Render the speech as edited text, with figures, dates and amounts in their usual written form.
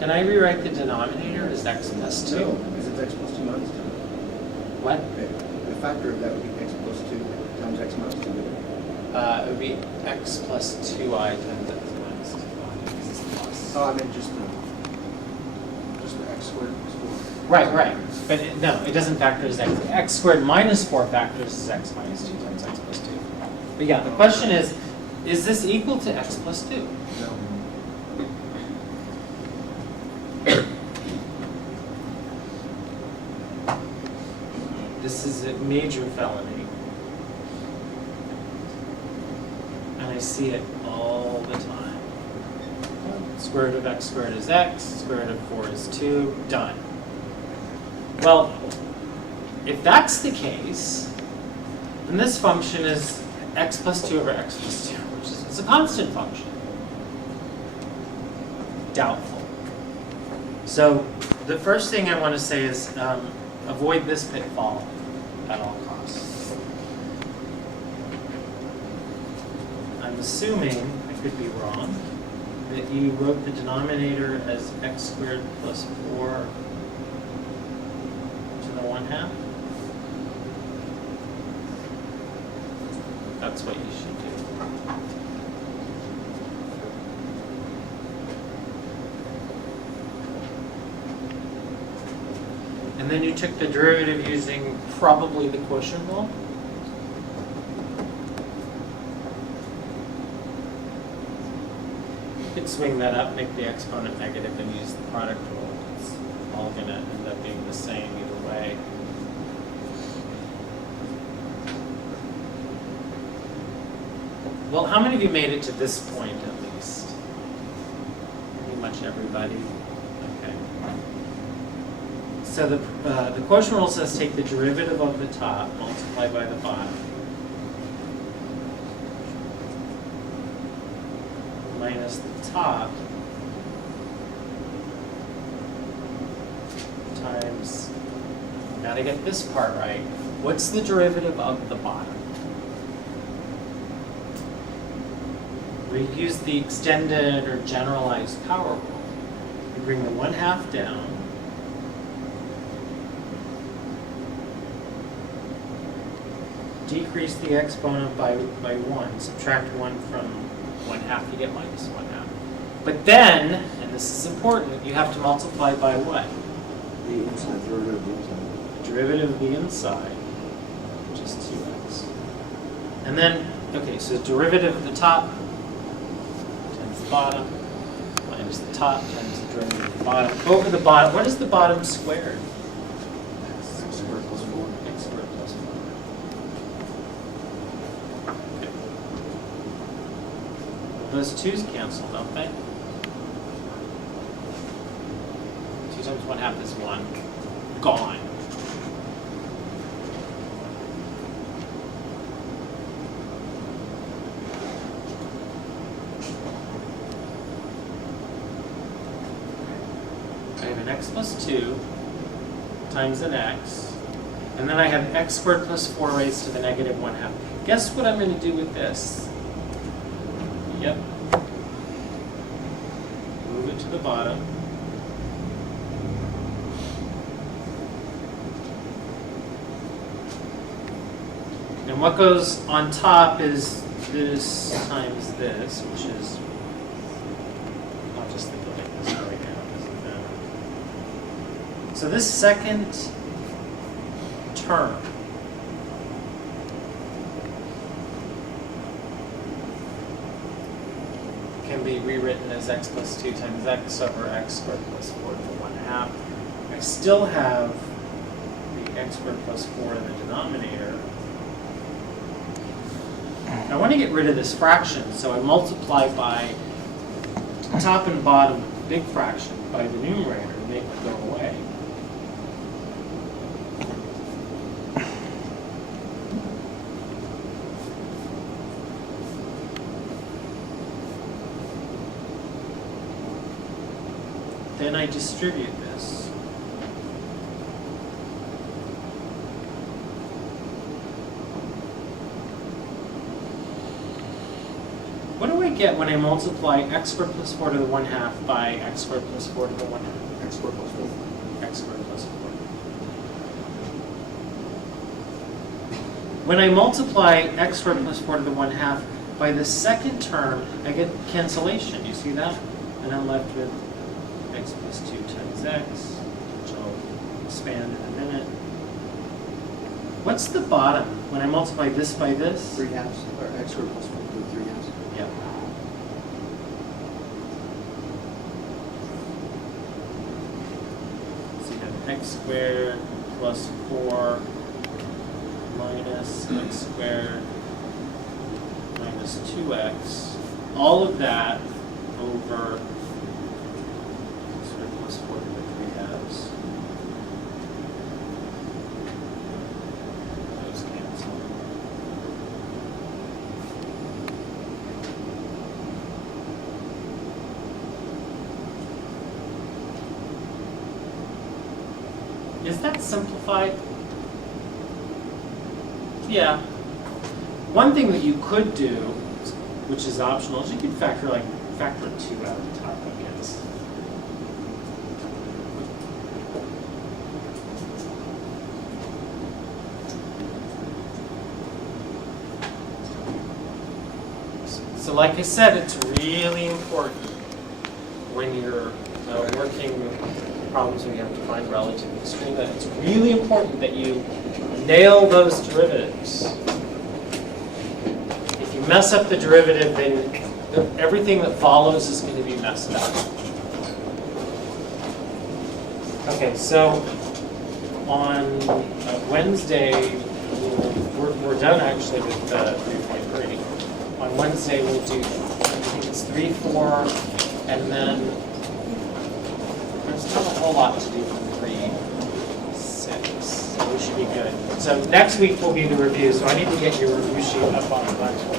Can I rewrite the denominator as x plus 2? No, because it's x plus 2 minus 2. What? The factor of that would be x plus 2 times x minus 2. It would be x plus 2i times x minus 2i. This is plus. Oh, I meant just the x squared plus 4. Right. But no, it doesn't factor as x. X squared minus 4 factors as x minus 2 times x plus 2. But yeah, the question is this equal to x plus 2? No. This is a major felony. And I see it all the time. Square root of x squared is x, square root of 4 is 2, done. Well, if that's the case, then this function is x plus 2 over x plus 2, which is it's a constant function. Doubtful. So the first thing I want to say is avoid this pitfall at all costs. I'm assuming, I could be wrong, that you wrote the denominator as x squared plus 4 to the 1/2. That's what you should do. And then you took the derivative using probably the quotient rule. You could swing that up, make the exponent negative, and use the product rule. It's all going to end up being the same either way. Well, how many of you made it to this point at least? Pretty much everybody. Okay. So the quotient rule says take the derivative of the top, multiply by the bottom, minus the top times, now to get this part right, what's the derivative of the bottom? We use the extended or generalized power rule. We bring the 1/2 down, decrease the exponent by 1, subtract 1 from 1/2, you get minus 1/2. But then, and this is important, you have to multiply by what? The inside derivative of the inside. Derivative of the inside, which is 2x. And then, okay, so derivative of the top times the bottom, minus the top times the derivative of the bottom. Over the bottom, what is the bottom squared? X squared plus 4. X squared plus 4. Okay. Well, those 2's cancel, don't they? 2 times 1/2 is 1. Gone. I have an x plus 2 times an x, and then I have x squared plus 4 raised to the negative 1/2. Guess what I'm going to do with this? Yep. Move it to the bottom. And what goes on top is this times this, which is, I'll just think of it this way now. So this second term can be rewritten as x plus 2 times x over x squared plus 4 to the 1/2. I still have the x squared plus 4 in the denominator. I want to get rid of this fraction, so I multiply by top and bottom big fraction by the numerator to make it go away. Then I distribute this. What do I get when I multiply x squared plus 4 to the 1/2 by x squared plus 4 to the 1/2? X squared plus 4. X squared plus 4. When I multiply x squared plus 4 to the 1/2 by the second term, I get cancellation. You see that? And I'm left with x plus 2 times x, which I'll expand in a minute. What's the bottom? When I multiply this by this? 3/2, or x squared plus 4 to the 3/2. Yeah. So you have x squared plus 4 minus x squared minus 2x. All of that over x squared plus 4 to the 3/2. Those cancel. Is that simplified? Yeah. One thing that you could do, which is optional, is you could factor 2 out of the top, I guess. So like I said, it's really important when you're working problems where you have to find relative extreme, that it's really important that you nail those derivatives. If you mess up the derivative, then everything that follows is going to be messed up. Okay, so on Wednesday, we're done actually with 3.3. On Wednesday, we'll do, I think it's 3, 4, and then there's not a whole lot to do from 3, 6, so we should be good. So next week will be the review, so I need to get your review sheet up on the blackboard.